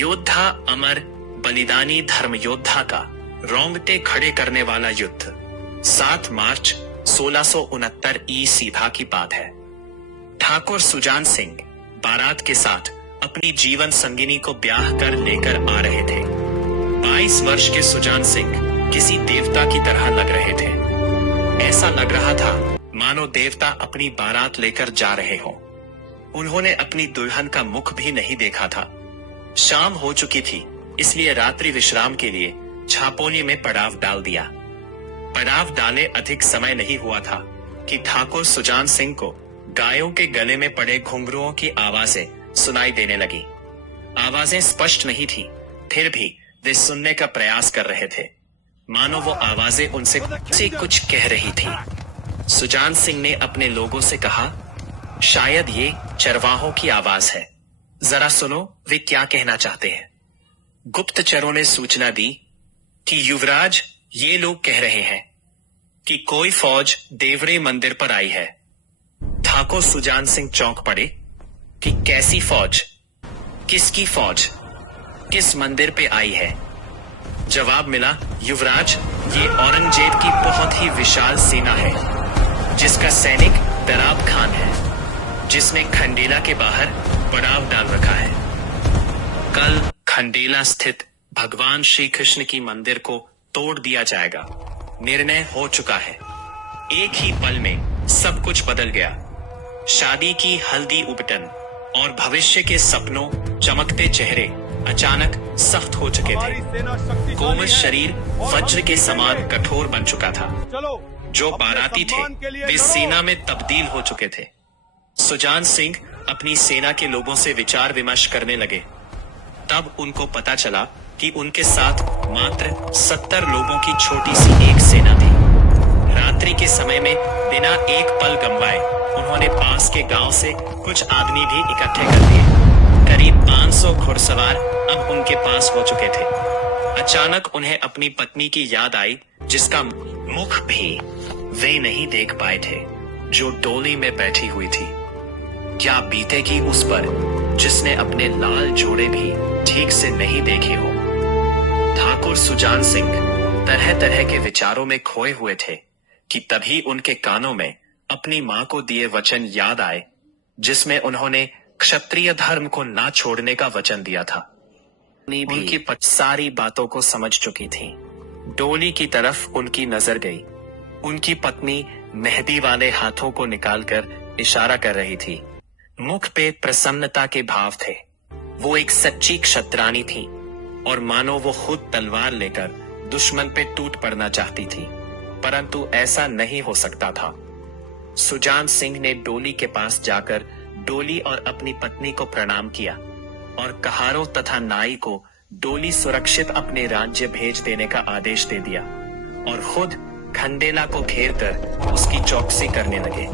योद्धा अमर बलिदानी धर्म योद्धा का रोंगटे खड़े करने वाला युद्ध 7 मार्च 1669 ईसा की बात है। ठाकुर सुजान सिंह बारात के साथ अपनी जीवन संगिनी को ब्याह कर लेकर आ रहे थे। 22 वर्ष के सुजान सिंह किसी देवता की तरह लग रहे थे। ऐसा लग रहा था मानो देवता अपनी बारात लेकर जा रहे हो। उन्होंने अपनी दुल्हन का मुख भी नहीं देखा था। शाम हो चुकी थी, इसलिए रात्रि विश्राम के लिए छापोली में पड़ाव डाल दिया। पड़ाव डाले अधिक समय नहीं हुआ था कि ठाकुर सुजान सिंह को गायों के गले में पड़े घुंघरुओं की आवाजें सुनाई देने लगी। आवाजें स्पष्ट नहीं थी, फिर भी वे सुनने का प्रयास कर रहे थे, मानो वो आवाजें उनसे कुछ कह रही थी। सुजान सिंह ने अपने लोगों से कहा, शायद ये चरवाहों की आवाज है, जरा सुनो वे क्या कहना चाहते हैं। गुप्तचरों ने सूचना दी कि युवराज, ये लोग कह रहे हैं कि कोई फौज देवरे मंदिर पर आई है। ठाकुर सुजान सिंह चौंक पड़े कि कैसी फौज, किसकी फौज, किस मंदिर पे आई है। जवाब मिला, युवराज, ये औरंगजेब की बहुत ही विशाल सेना है, जिसका सैनिक दराब खान है, जिसने खंडेला के बाहर पड़ाव डाल रखा है। कल खंडेला स्थित भगवान श्री कृष्ण की मंदिर को तोड़ दिया जाएगा। निर्णय हो चुका है। एक ही पल में सब कुछ बदल गया। शादी की हल्दी उबटन और भविष्य के सपनों, चमकते चेहरे अचानक सख्त हो चुके थे। कोमल शरीर वज्र के समान कठोर बन चुका था। जो बाराती थे वे सेना में तब्दील हो चुके थे। सुजान सिंह अपनी सेना के लोगों से विचार विमर्श करने लगे। तब उनको पता चला कि उनके साथ मात्र 70 लोगों की छोटी सी एक सेना थी। रात्रि के समय में बिना एक पल गंवाए उन्होंने पास के गांव से कुछ आदमी भी इकट्ठे कर दिए। करीब 500 घुड़सवार अब उनके पास हो चुके थे। अचानक उन्हें अपनी पत्नी की याद आई, जिसका मुख भी वे नहीं देख पाए थे, जो डोली में बैठी हुई थी। क्या बीतेगी उस पर जिसने अपने लाल जोड़े भी ठीक से नहीं देखे हो। ठाकुर सुजान सिंह तरह तरह के विचारों में खोए हुए थे कि तभी उनके कानों में अपनी मां को दिए वचन याद आए, जिसमें उन्होंने क्षत्रिय धर्म को ना छोड़ने का वचन दिया था। उनकी सारी बातों को समझ चुकी थी। डोली की तरफ उनकी नजर गई। उनकी पत्नी मेहंदी वाले हाथों को निकालकर इशारा कर रही थी। मुख पे प्रसन्नता के भाव थे। वो एक सच्ची क्षत्रानी थी और मानो वो खुद तलवार लेकर दुश्मन पे टूट पड़ना चाहती थी, परंतु ऐसा नहीं हो सकता था। सुजान सिंह ने डोली के पास जाकर डोली और अपनी पत्नी को प्रणाम किया और कहारों तथा नाई को डोली सुरक्षित अपने राज्य भेज देने का आदेश दे दिया और खुद खंडेला को घेरकर उसकी चौकसी करने लगे।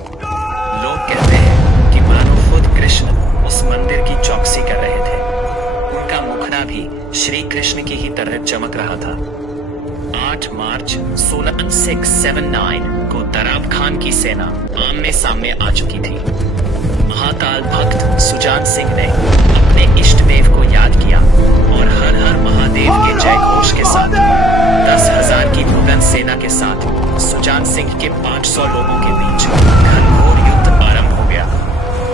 लोग कहते हैं कि मानो खुद कृष्ण उस मंदिर की चौकसी कर रहे थे। उनका मुखड़ा भी श्री कृष्ण की ही तरह चमक रहा था। 8 मार्च 1679 को दराब खान की सेना आमने सामने आ चुकी थी। महाकाल भक्त सुजान सिंह ने अपने इष्ट देव को याद किया और हर हर महादेव के जय घोष के साथ 10,000 की मुगल सेना के साथ सुजान सिंह के 500 लोगों के बीच घनघोर युद्ध आरंभ हो गया।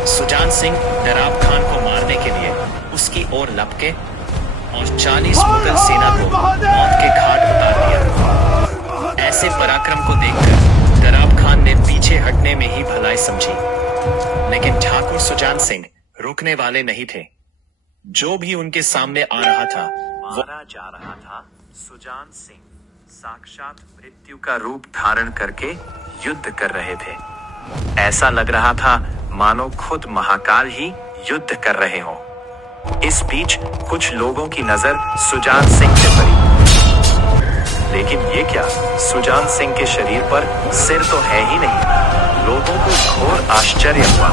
सुजान सिंह दराब खान को मारने के लिए उसकी ओर लपके और 40 मुगल सेना को मौत के घाट उतार दिया। ऐसे पराक्रम को देखकर दराब खान ने पीछे हटने में ही भलाई समझी, लेकिन ठाकुर सुजान सिंह रुकने वाले नहीं थे। जो भी उनके सामने आ रहा था मारा जा रहा था। सुजान सिंह साक्षात मृत्यु का रूप धारण करके युद्ध कर रहे थे। ऐसा लग रहा था मानो खुद महाकाल ही युद्ध कर रहे हों। इस बीच कुछ लोगों की नजर सुजान सिंह पे पड़ी, लेकिन ये क्या, सुजान सिंह के शरीर पर सिर तो है ही नहीं। लोगों को घोर आश्चर्य हुआ,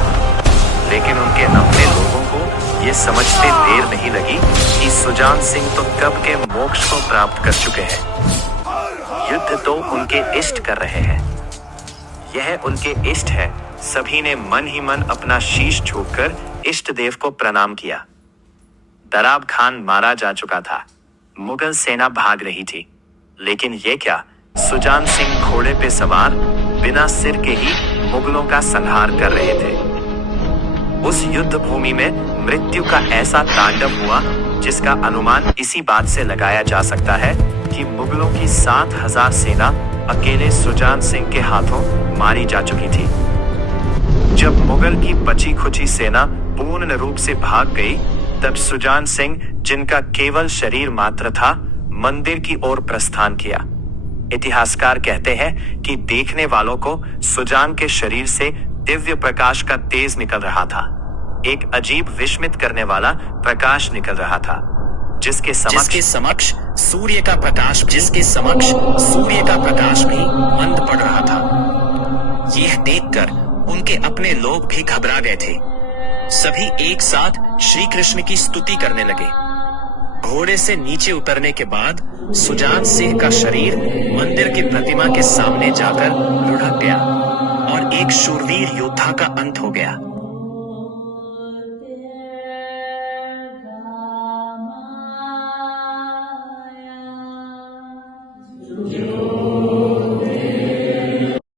लेकिन उनके अपने लोगों को ये समझते देर नहीं लगी कि सुजान सिंह तो कब के मोक्ष को प्राप्त कर चुके हैं। युद्ध तो उनके इष्ट कर रहे हैं। यह उनके इष्ट है। सभी ने मन ही मन अपना शीश झुकाकर इष्ट देव को प्रणाम किया। दराब खान मारा जा चुका था। मुगल सेना भाग रही थी, लेकिन ये क्या, सुजान सिंह घोड़े पे सवार बिना सिर के ही मुगलों का संहार कर रहे थे। उस युद्ध भूमि में मृत्यु का ऐसा तांडव हुआ जिसका अनुमान इसी बात से लगाया जा सकता है कि मुगलों की 7,000 सेना अकेले सुजान सिंह के हाथों मारी जा चुकी थी। जब मुगल की बची खुची सेना पूर्ण रूप से भाग गई, तब सुजान सिंह, जिनका केवल शरीर मात्र था, मंदिर की ओर प्रस्थान किया। इतिहासकार कहते हैं कि देखने वालों को सुजान के शरीर से दिव्य प्रकाश का तेज निकल रहा था। एक अजीब विस्मित करने वाला प्रकाश निकल रहा था, जिसके समक्ष सूर्य का प्रकाश भी मंद पड़ रहा था। यह देखकर उनके अपने लोग भी घबरा गए थे। सभी एक साथ श्री कृष्ण की स्तुति करने लगे। घोड़े से नीचे उतरने के बाद सुजान सिंह का शरीर मंदिर की प्रतिमा के सामने जाकर लुढ़क गया और एक शूरवीर योद्धा का अंत हो गया।